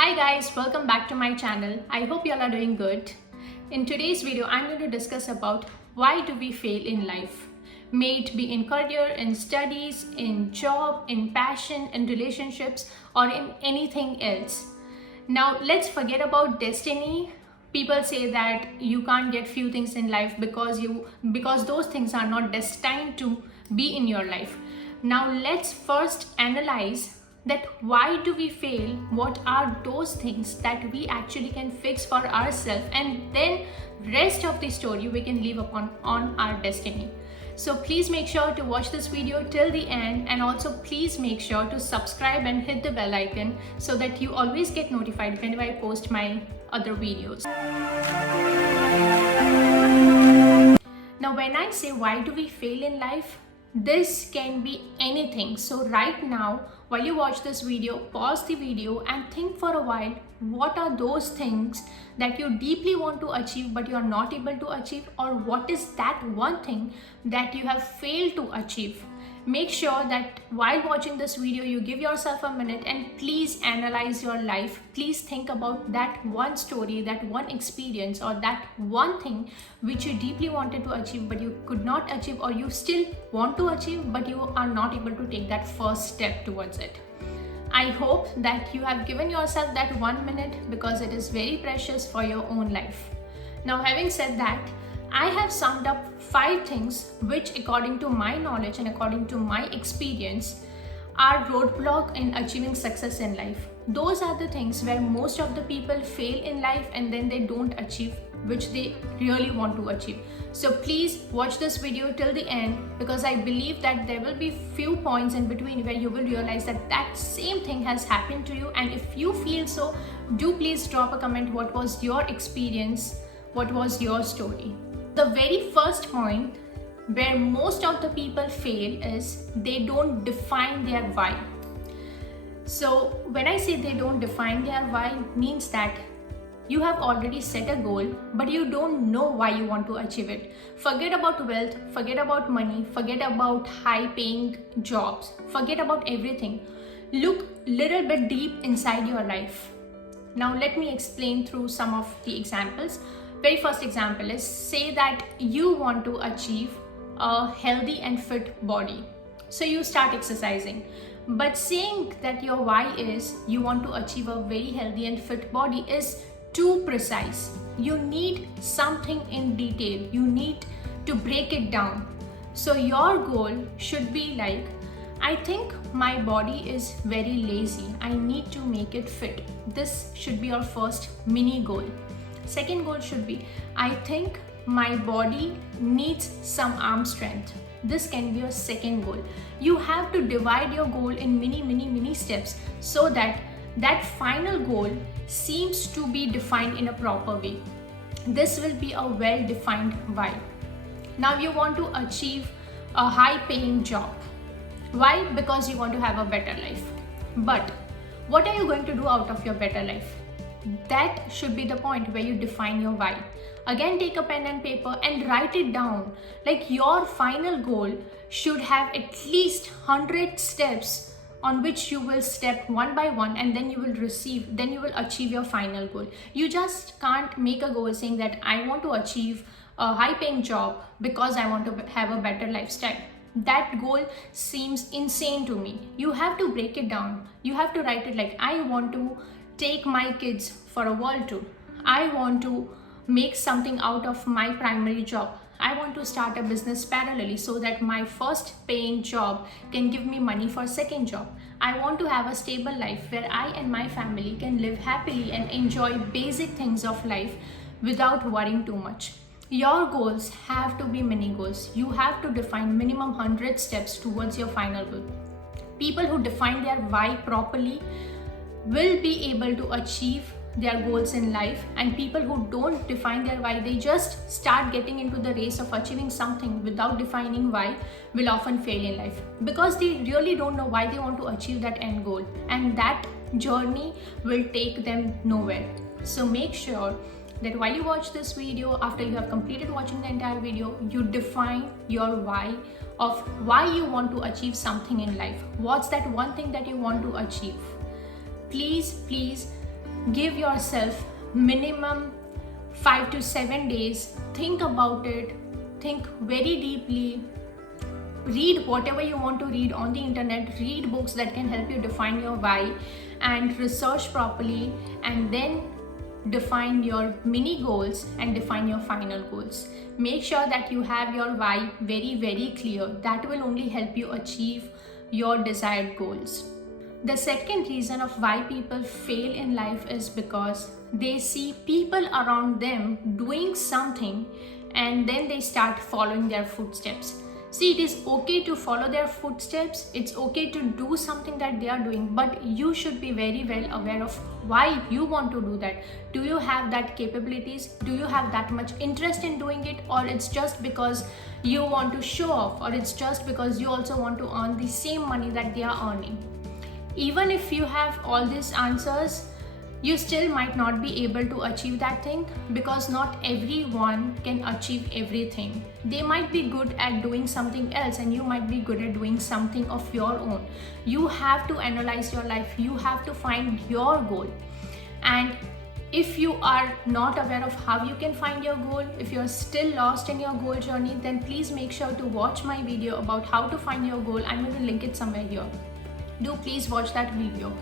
Hi guys, welcome back to my channel. I hope you all are doing good. In today's video, I'm going to discuss about why do we fail in life. May it be in career, in studies, in job, in passion, in relationships, or in anything else. Now let's forget about destiny. People say that you can't get few things in life because those things are not destined to be in your life. Now let's first analyze that why do we fail, what are those things that we actually can fix for ourselves, and then rest of the story we can leave upon on our destiny. So please make sure to watch this video till the end, and also please make sure to subscribe and hit the bell icon so that you always get notified whenever I post my other videos. Now when I say why do we fail in life, this can be anything. So right now, while you watch this video, pause the video and think for a while, what are those things that you deeply want to achieve but you are not able to achieve, or what is that one thing that you have failed to achieve. Make sure that while watching this video, you give yourself a minute and please analyze your life. Please think about that one story, that one experience, or that one thing which you deeply wanted to achieve but you could not achieve, or you still want to achieve but you are not able to take that first step towards it. I hope that you have given yourself that 1 minute because it is very precious for your own life. Now, having said that, I have summed up 5 things which, according to my knowledge and according to my experience, are roadblock in achieving success in life. Those are the things where most of the people fail in life and then they don't achieve which they really want to achieve. So please watch this video till the end, because I believe that there will be few points in between where you will realize that that same thing has happened to you. And if you feel so, do please drop a comment. What was your experience? What was your story? The very first point where most of the people fail is they don't define their why. So when I say they don't define their why, means that you have already set a goal, but you don't know why you want to achieve it. Forget about wealth, forget about money, forget about high paying jobs, forget about everything. Look little bit deep inside your life. Now let me explain through some of the examples. Very first example is, say that you want to achieve a healthy and fit body. So you start exercising. But saying that your why is you want to achieve a very healthy and fit body is too precise. You need something in detail. You need to break it down. So your goal should be like, I think my body is very lazy. I need to make it fit. This should be your first mini goal. Second goal should be, I think my body needs some arm strength. This can be your second goal. You have to divide your goal in many steps so that that final goal seems to be defined in a proper way. This will be a well-defined why. Now you want to achieve a high-paying job. Why? Because you want to have a better life. But what are you going to do out of your better life? That should be the point where you define your why. Again, take a pen and paper and write it down. Like, your final goal should have at least 100 steps on which you will step one by one, and then you will achieve your final goal. You just can't make a goal saying that I want to achieve a high paying job because I want to have a better lifestyle. That goal seems insane to me. You have to break it down. You have to write it like, I want to take my kids for a world tour. I want to make something out of my primary job. I want to start a business parallelly so that my first paying job can give me money for second job. I want to have a stable life where I and my family can live happily and enjoy basic things of life without worrying too much. Your goals have to be mini goals. You have to define minimum 100 steps towards your final goal. People who define their why properly will be able to achieve their goals in life, and people who don't define their why, they just start getting into the race of achieving something without defining why, will often fail in life because they really don't know why they want to achieve that end goal, and that journey will take them nowhere. So make sure that while you watch this video, after you have completed watching the entire video, you define your why of why you want to achieve something in life. What's that one thing that you want to achieve? Please Give yourself minimum 5 to 7 days. Think about it. Think very deeply. Read whatever you want to read on the internet. Read books that can help you define your why, and research properly, and then define your mini goals and define your final goals. Make sure that you have your why very clear. That will only help you achieve your desired goals. The second reason of why people fail in life is because they see people around them doing something and then they start following their footsteps. See, it is okay to follow their footsteps, it's okay to do something that they are doing, but you should be very well aware of why you want to do that. Do you have that capabilities? Do you have that much interest in doing it? Or it's just because you want to show off, or it's just because you also want to earn the same money that they are earning? Even if you have all these answers, you still might not be able to achieve that thing, because not everyone can achieve everything. They might be good at doing something else and you might be good at doing something of your own. You have to analyze your life. You have to find your goal. And if you are not aware of how you can find your goal, if you're still lost in your goal journey, then please make sure to watch my video about how to find your goal. I'm going to link it somewhere here. Do please watch that video.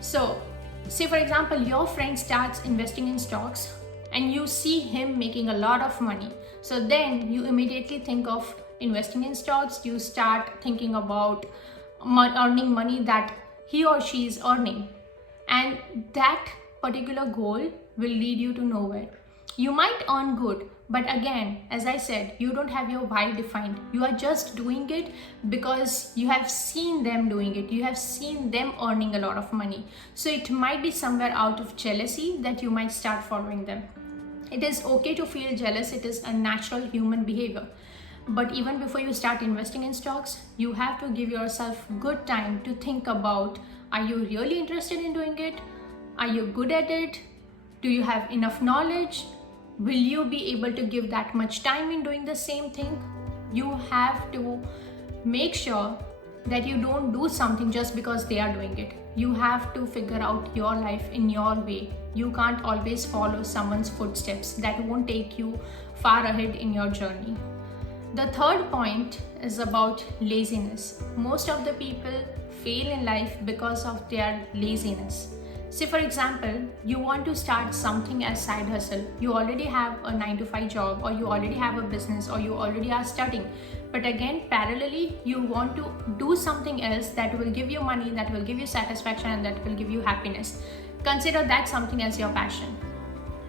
So say for example, your friend starts investing in stocks and you see him making a lot of money. So then you immediately think of investing in stocks. You start thinking about earning money that he or she is earning. And that particular goal will lead you to nowhere. You might earn good, but again, as I said, you don't have your why defined. You are just doing it because you have seen them doing it. You have seen them earning a lot of money. So it might be somewhere out of jealousy that you might start following them. It is okay to feel jealous. It is a natural human behavior. But even before you start investing in stocks, you have to give yourself good time to think about, are you really interested in doing it? Are you good at it? Do you have enough knowledge? Will you be able to give that much time in doing the same thing? You have to make sure that you don't do something just because they are doing it. You have to figure out your life in your way. You can't always follow someone's footsteps. That won't take you far ahead in your journey. The third point is about laziness. Most of the people fail in life because of their laziness. Say for example, you want to start something as side hustle. You already have a 9-to-5 job, or you already have a business, or you already are studying. But again, parallelly, you want to do something else that will give you money, that will give you satisfaction, and that will give you happiness. Consider that something as your passion.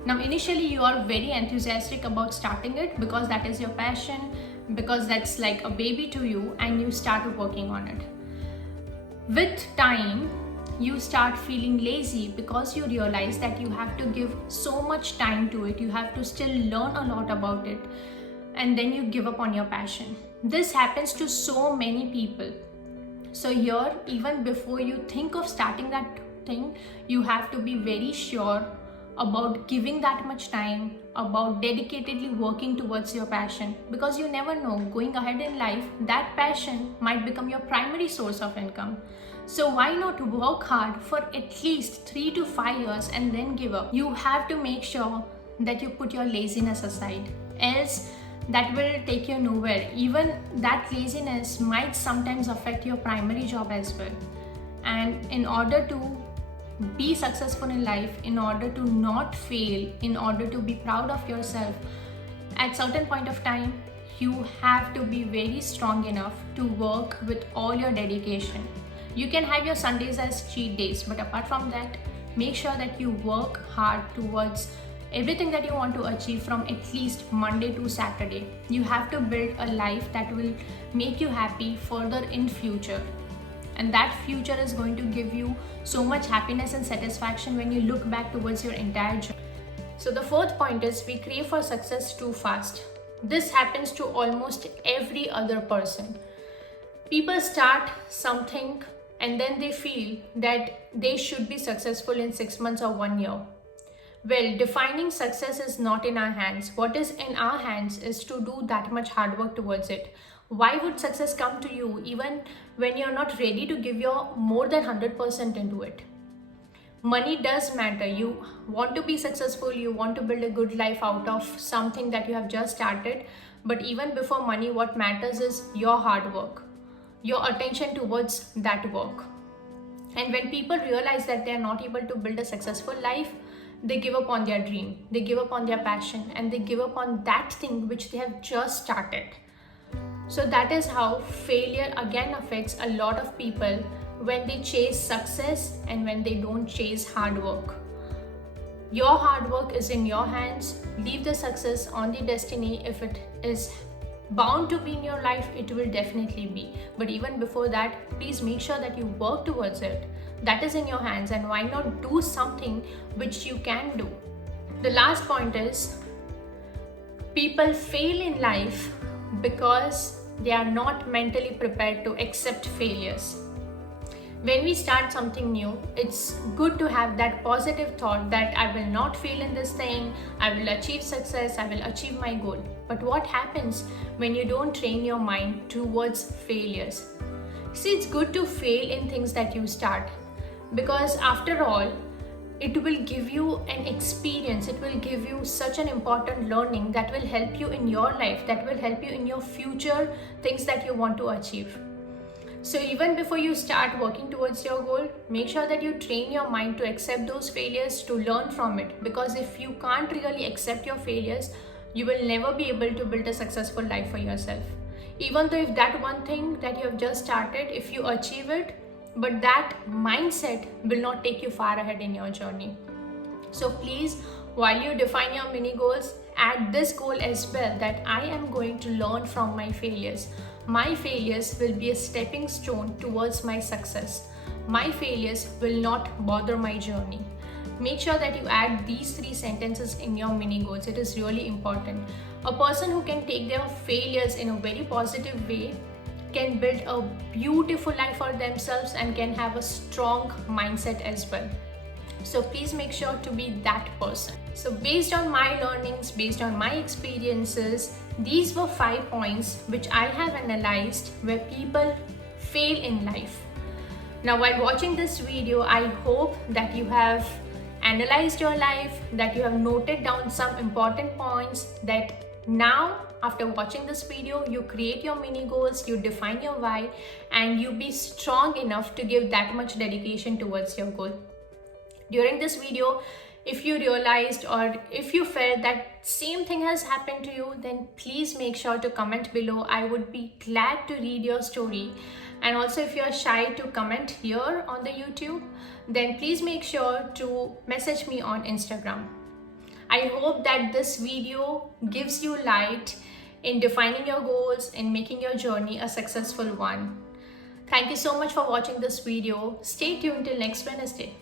Now, initially, you are very enthusiastic about starting it because that is your passion, because that's like a baby to you, and you start working on it. With time, you start feeling lazy because you realize that you have to give so much time to it. You have to still learn a lot about it, and then you give up on your passion. This happens to so many people. So here, even before you think of starting that thing, you have to be very sure about giving that much time, about dedicatedly working towards your passion, because you never know, going ahead in life, that passion might become your primary source of income. So why not work hard for at least 3 to 5 years and then give up? You have to make sure that you put your laziness aside, else that will take you nowhere. Even that laziness might sometimes affect your primary job as well. And in order to be successful in life, in order to not fail, in order to be proud of yourself, at certain point of time, you have to be very strong enough to work with all your dedication. You can have your Sundays as cheat days, but apart from that, make sure that you work hard towards everything that you want to achieve from at least Monday to Saturday. You have to build a life that will make you happy further in future. And that future is going to give you so much happiness and satisfaction when you look back towards your entire journey. So the fourth point is, we crave for success too fast. This happens to almost every other person. People start something and then they feel that they should be successful in 6 months or 1 year. Well, defining success is not in our hands. What is in our hands is to do that much hard work towards it. Why would success come to you even when you're not ready to give your more than 100% into it? money does matter. You want to be successful, you want to build a good life out of something that you have just started. But even before money, what matters is your hard work, your attention towards that work. And when people realize that they are not able to build a successful life, they give up on their dream, they give up on their passion, and they give up on that thing which they have just started. So that is how failure again affects a lot of people when they chase success and when they don't chase hard work. Your hard work is in your hands. Leave the success on the destiny. If it is bound to be in your life, it will definitely be. But even before that, please make sure that you work towards it. That is in your hands, and why not do something which you can do? The last point is, people fail in life because they are not mentally prepared to accept failures. When we start something new, it's good to have that positive thought that I will not fail in this thing, I will achieve success, I will achieve my goal. But what happens when you don't train your mind towards failures? See, it's good to fail in things that you start, because after all, it will give you an experience, it will give you such an important learning that will help you in your life, that will help you in your future things that you want to achieve. So even before you start working towards your goal, make sure that you train your mind to accept those failures, to learn from it. Because if you can't really accept your failures, you will never be able to build a successful life for yourself. Even though if that one thing that you have just started, if you achieve it, but that mindset will not take you far ahead in your journey. So please, while you define your mini goals, add this goal as well, that I am going to learn from my failures. My failures will be a stepping stone towards my success. My failures will not bother my journey. Make sure that you add these 3 sentences in your mini goals. It is really important. A person who can take their failures in a very positive way can build a beautiful life for themselves and can have a strong mindset as well. So please make sure to be that person. So based on my learnings, based on my experiences, these were 5 points which I have analyzed where people fail in life. Now, while watching this video, I hope that you have analyzed your life, that you have noted down some important points, that now after watching this video, you create your mini goals, you define your why, and you be strong enough to give that much dedication towards your goal. During this video, if you realized or if you felt that same thing has happened to you, then please make sure to comment below. I would be glad to read your story. And also, if you're shy to comment here on the YouTube, then please make sure to message me on Instagram. I hope that this video gives you light in defining your goals and making your journey a successful one. Thank you so much for watching this video. Stay tuned till next Wednesday.